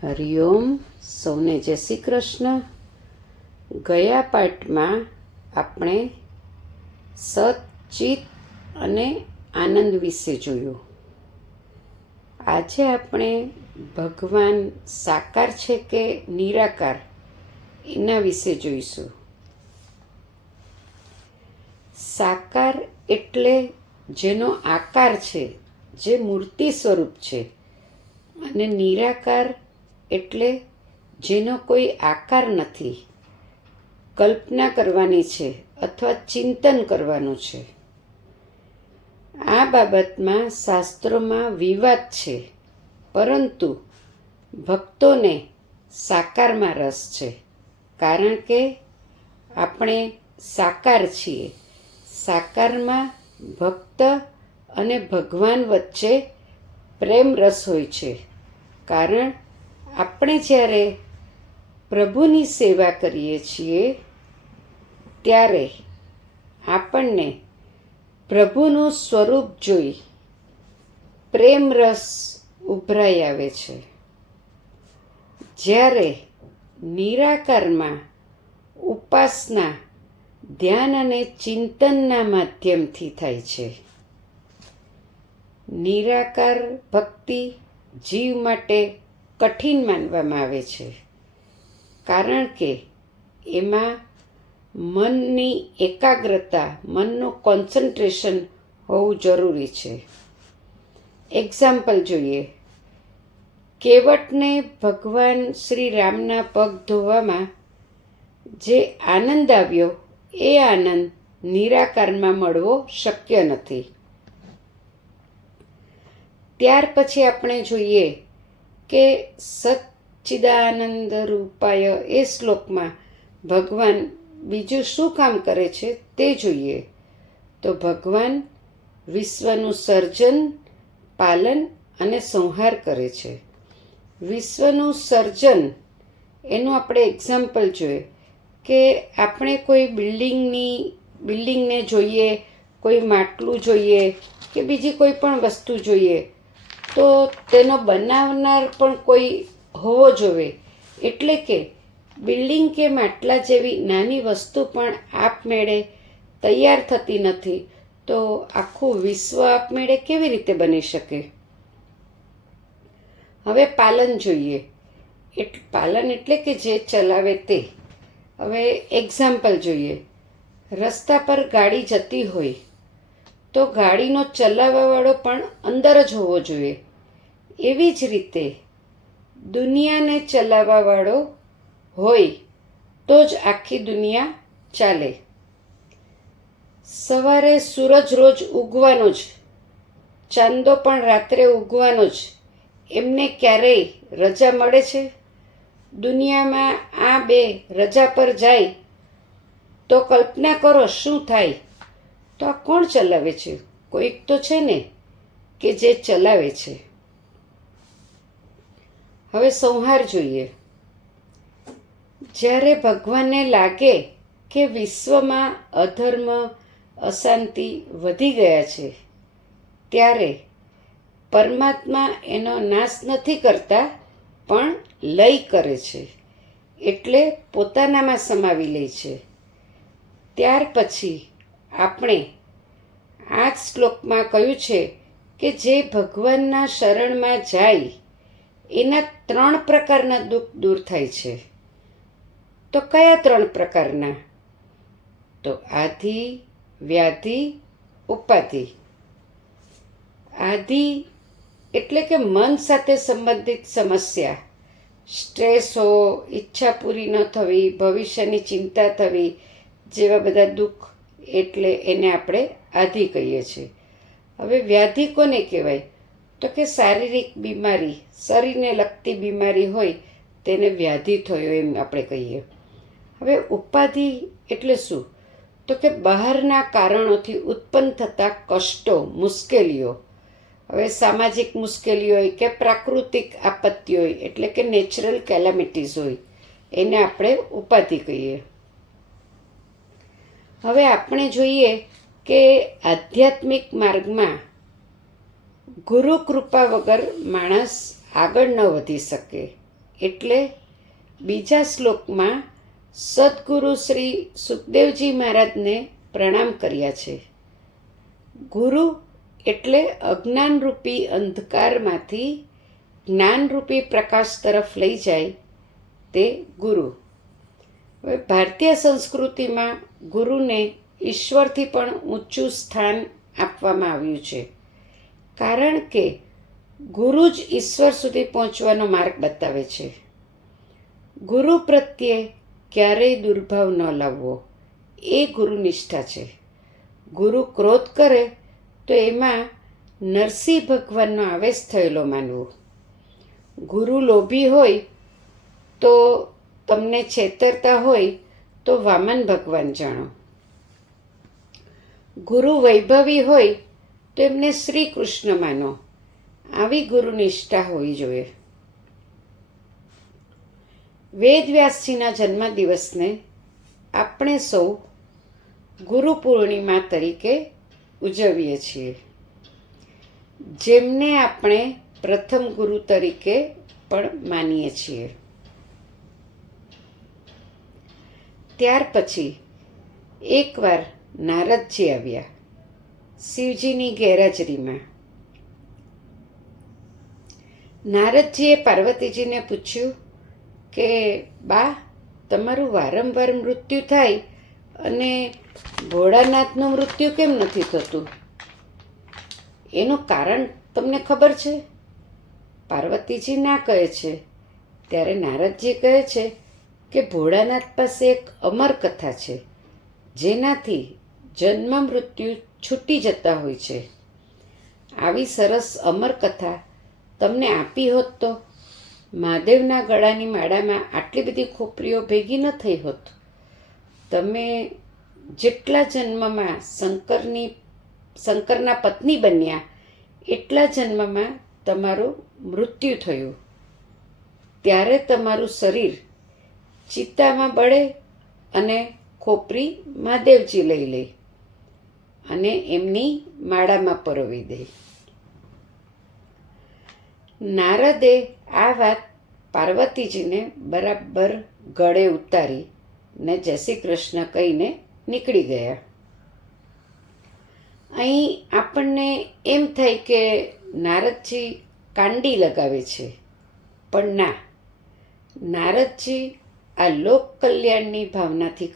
હરિઓમ, સૌને જય શ્રી કૃષ્ણ. ગયા પાઠમાં આપણે સત, ચિત અને આનંદ વિશે જોયું. આજે આપણે ભગવાન સાકાર છે કે નિરાકાર એના વિશે જોઈશું. સાકાર એટલે જેનો આકાર છે, જે મૂર્તિ સ્વરૂપ છે, અને નિરાકાર એટલે જેનો કોઈ આકાર નથી, કલ્પના કરવાની છે અથવા ચિંતન કરવાનું છે. આ બાબતમાં શાસ્ત્રોમાં વિવાદ છે, પરંતુ ભક્તોને સાકારમાં રસ છે, કારણ કે આપણે સાકાર છીએ. સાકારમાં ભક્ત અને ભગવાન વચ્ચે પ્રેમ રસ હોય છે, કારણ આપણે જ્યારે પ્રભુની સેવા કરીએ છીએ ત્યારે આપણને પ્રભુનું સ્વરૂપ જોઈ પ્રેમ રસ ઉભરાઈ આવે છે. જ્યારે નિરાકારમાં ઉપાસના ધ્યાન અને ચિંતનના માધ્યમથી થાય છે. નિરાકાર ભક્તિ જીવ માટે કઠિન માનવામાં આવે છે, કારણ કે એમાં મનની એકાગ્રતા, મનનું કોન્સન્ટ્રેશન હોવું જરૂરી છે. એક્ઝામ્પલ જોઈએ. કેવટને ભગવાન શ્રી રામના પગ ધોવામાં જે આનંદ આવ્યો, એ આનંદ નિરાકારમાં મળવો શક્ય નથી. ત્યાર પછી આપણે જોઈએ કે સચ્ચિદાનંદ રૂપાય એ શ્લોકમાં ભગવાન બીજું શું કામ કરે છે તે જોઈએ. તો ભગવાન વિશ્વનું સર્જન, પાલન અને સંહાર કરે છે. વિશ્વનું સર્જન એનું આપણે એક્ઝામ્પલ જોઈએ કે આપણે કોઈ બિલ્ડિંગને જોઈએ, કોઈ માટલું જોઈએ કે બીજી કોઈ પણ વસ્તુ જોઈએ, તો તેનો બનાવનાર પણ કોઈ હોવો જોઈએ. એટલે કે બિલ્ડિંગ કે માટલા જેવી નાની વસ્તુ પણ આપમેળે તૈયાર થતી નથી, તો આખું વિશ્વ આપમેળે કેવી રીતે બની શકે? હવે પાલન જોઈએ. પાલન એટલે કે જે ચલાવે તે. હવે એક્ઝામ્પલ જોઈએ. રસ્તા પર ગાડી જતી હોય તો ગાડીનો ચલાવવાવાળો પણ અંદર જ હોવો જોઈએ. એવી જ રીતે દુનિયાને ચલાવવાવાળો હોય તો જ આખી દુનિયા ચાલે. સવારે સૂરજ રોજ ઉગવાનો જ, ચાંદો પણ રાત્રે ઉગવાનો જ. એમને ક્યારેય રજા મળે છે? દુનિયામાં આ બે રજા પર જાય તો કલ્પના કરો શું થાય? તો આ કોણ ચલાવે છે? કોઈક તો છે ને કે જે ચલાવે છે. હવે સંહાર જોઈએ. જ્યારે ભગવાનને લાગે કે વિશ્વમાં અધર્મ, અશાંતિ વધી ગયા છે, ત્યારે પરમાત્મા એનો નાશ નથી કરતા, પણ લય કરે છે. એટલે પોતાનામાં સમાવી લે છે. ત્યાર પછી આપણે આ જ શ્લોકમાં કહ્યું છે કે જે ભગવાનના શરણમાં જાય એના 3 પ્રકારના દુઃખ દૂર થાય છે. તો કયા 3 પ્રકારના? તો આધિ, વ્યાધિ, ઉપાધિ. આધિ એટલે કે મન સાથે સંબંધિત સમસ્યા, સ્ટ્રેસ હો, ઈચ્છા પૂરી ન થવી, ભવિષ્યની ચિંતા થવી જેવા બધા દુઃખ, એટલે એને આપણે આધિ કહીએ છીએ. હવે વ્યાધિ કોને કહેવાય? તો કે શારીરિક બીમારી, શરીરને લગતી બીમારી હોય તેને વ્યાધિ થયો એમ આપણે કહીએ. હવે ઉપાધિ એટલે શું? તો કે બહારના કારણોથી ઉત્પન્ન થતા કષ્ટો, મુશ્કેલીઓ. હવે સામાજિક મુશ્કેલીઓ હોય કે પ્રાકૃતિક આપત્તિ હોય, એટલે કે નેચરલ કેલામિટીઝ હોય, એને આપણે ઉપાધિ કહીએ. હવે આપણે જોઈએ કે આધ્યાત્મિક માર્ગમાં ગુરુ કૃપા વગર માણસ આગળ ન વધી શકે. એટલે બીજા શ્લોકમાં સદગુરુ શ્રી સુખદેવજી મહારાજને પ્રણામ કર્યા છે. ગુરુ એટલે અજ્ઞાનરૂપી અંધકારમાંથી જ્ઞાનરૂપી પ્રકાશ તરફ લઈ જાય તે ગુરુ. હવે ભારતીય સંસ્કૃતિમાં ગુરુને ઈશ્વરથી પણ ઊંચું સ્થાન આપવામાં આવ્યું છે, કારણ કે ગુરુ જ ઈશ્વર સુધી પહોંચવાનો માર્ગ બતાવે છે. ગુરુ પ્રત્યે ક્યારેય દુર્ભાવ ન લાવવો એ ગુરુનિષ્ઠા છે. ગુરુ ક્રોધ કરે તો એમાં નરસિંહ ભગવાનનો આવેશ થયેલો માનવો. ગુરુ લોભી હોય તો તમને છેતરતા હોય તો વામન ભગવાન જાણો. ગુરુ વૈભવી હોય તો એમને શ્રી કૃષ્ણ માનો. આવી ગુરુનિષ્ઠા હોવી જોઈએ. વેદવ્યાસજીના જન્મદિવસને આપણે સૌ ગુરુ પૂર્ણિમા તરીકે ઉજવીએ છીએ, જેમને આપણે પ્રથમ ગુરુ તરીકે પણ માનીએ છીએ. ત્યાર પછી એકવાર નારદજી આવ્યા શિવજીની ગેરહાજરીમાં. નારદજીએ પાર્વતીજીને પૂછ્યું કે બા, તમારું વારંવાર મૃત્યુ થાય અને ભોળાનાથનું મૃત્યુ કેમ નથી થતું? એનું કારણ તમને ખબર છે? પાર્વતીજી ના કહે છે. ત્યારે નારદજી કહે છે કે ભોળાનાથ પાસે એક અમર કથા છે, જેનાથી જન્મ મૃત્યુ છૂટી જતા હોય છે. આવી સરસ અમર કથા તમને આપી હોત તો મહાદેવના ગળાની માળામાં આટલી બધી ખોપરીઓ ભેગી ન થઈ હોત. તમે જેટલા જન્મમાં શંકરના પત્ની બન્યા એટલા જન્મમાં તમારું મૃત્યુ થયું. ત્યારે તમારું શરીર ચિતામાં બળે અને ખોપરી મહાદેવજી લઈ લે અને એમની માળામાં પરોવી દે. નારદે આ વાત પાર્વતીજીને બરાબર ગળે ઉતારી ને જય શ્રી કૃષ્ણ કહીને નીકળી ગયા. અહીં આપણને એમ થાય કે નારદજી કાંડી લગાવે છે, પણ ના, નારદજી આ લોક કલ્યાણની ભાવનાથી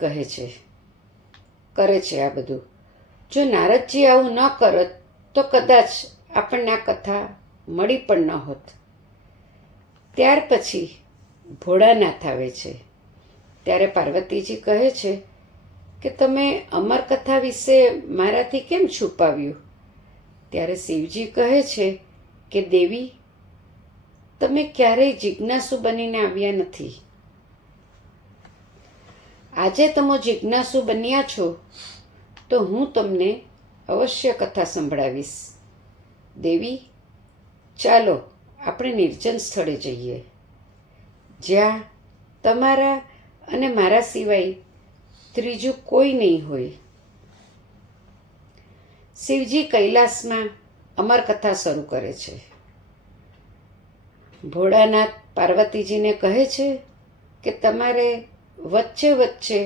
કરે છે આ બધું. જો નારદજી આવું ન કરત તો કદાચ આપણને આ કથા મળી પણ ન હોત. ત્યાર પછી ભોળાનાથ આવે છે. ત્યારે પાર્વતીજી કહે છે કે તમે અમરકથા વિશે મારાથી કેમ છુપાવ્યું? ત્યારે શિવજી કહે છે કે દેવી, તમે ક્યારેય જિજ્ઞાસુ બનીને આવ્યા નથી. આજે તમે જિજ્ઞાસુ બન્યા છો તો હું તમને અવશ્ય કથા સંભળાવીશ. દેવી, ચાલો આપણે નિર્જન સ્થળે જઈએ, જ્યાં તમારા અને મારા સિવાય ત્રીજું કોઈ નહીં હોય. શિવજી કૈલાસમાં અમરકથા શરૂ કરે છે. ભોળાનાથ પાર્વતીજીને કહે છે કે તમારે વચ્ચે વચ્ચે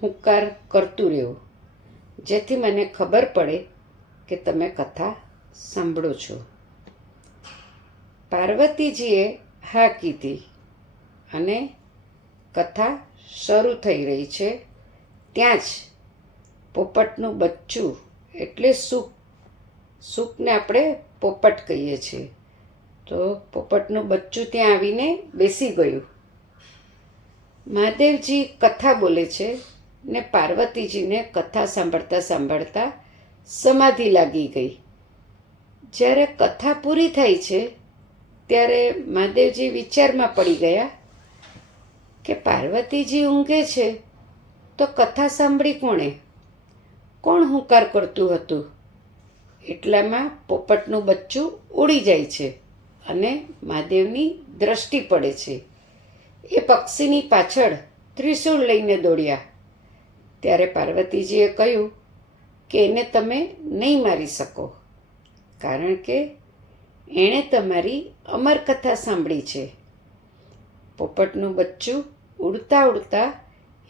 હુંકાર કરતું રહેવું, જેથી મને ખબર પડે કે તમે કથા સાંભળો છો. પાર્વતીજીએ હા કીધી અને કથા શરૂ થઈ રહી છે. ત્યાં જ પોપટનું બચ્ચું એટલે સુખને આપણે પોપટ કહીએ છીએ, તો પોપટનું બચ્ચું ત્યાં આવીને બેસી ગયું. મહાદેવજી કથા બોલે છે ને પાર્વતીજીને કથા સાંભળતા સાંભળતા સમાધિ લાગી ગઈ. જ્યારે કથા પૂરી થાય છે ત્યારે મહાદેવજી વિચારમાં પડી ગયા કે પાર્વતીજી ઊંઘે છે તો કથા સાંભળી કોણે? કોણ હુંકાર કરતું હતું? એટલામાં પોપટનું બચ્ચું ઉડી જાય છે અને મહાદેવની દ્રષ્ટિ પડે છે. એ પક્ષીની પાછળ ત્રિશૂળ લઈને દોડ્યા. ત્યારે પાર્વતીજીએ કહ્યું કે એને તમે નહીં મારી શકો, કારણ કે એણે તમારી અમરકથા સાંભળી છે પોપટનું બચ્ચું ઉડતા ઉડતા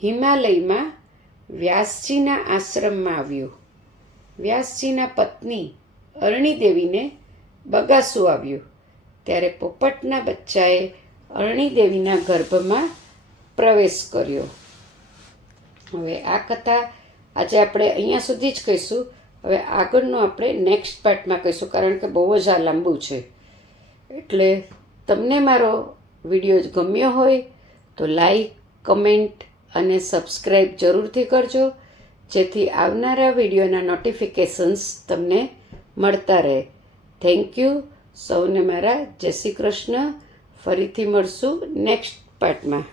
હિમાલયમાં વ્યાસજીના આશ્રમમાં આવ્યું. વ્યાસજીના પત્ની અરણીદેવીને બગાસું આવ્યું ત્યારે પોપટના બચ્ચાએ અરણીદેવીના ગર્ભમાં પ્રવેશ કર્યો. હવે આ કથા આજે આપણે અહીંયા સુધી જ કહીશું. હવે આગળનું આપણે નેક્સ્ટ પાર્ટમાં કહીશું, કારણ કે બહુ જ આ લાંબુ છે. એટલે તમને મારો વિડીયો ગમ્યો હોય તો લાઈક, કમેન્ટ અને સબસ્ક્રાઈબ જરૂરથી કરજો, જેથી આવનારા વિડીયોના નોટિફિકેશન્સ તમને મળતા રહે. Thank you. સૌને મારા જય શ્રી કૃષ્ણ. ફરીથી મળશું નેક્સ્ટ પાર્ટમાં.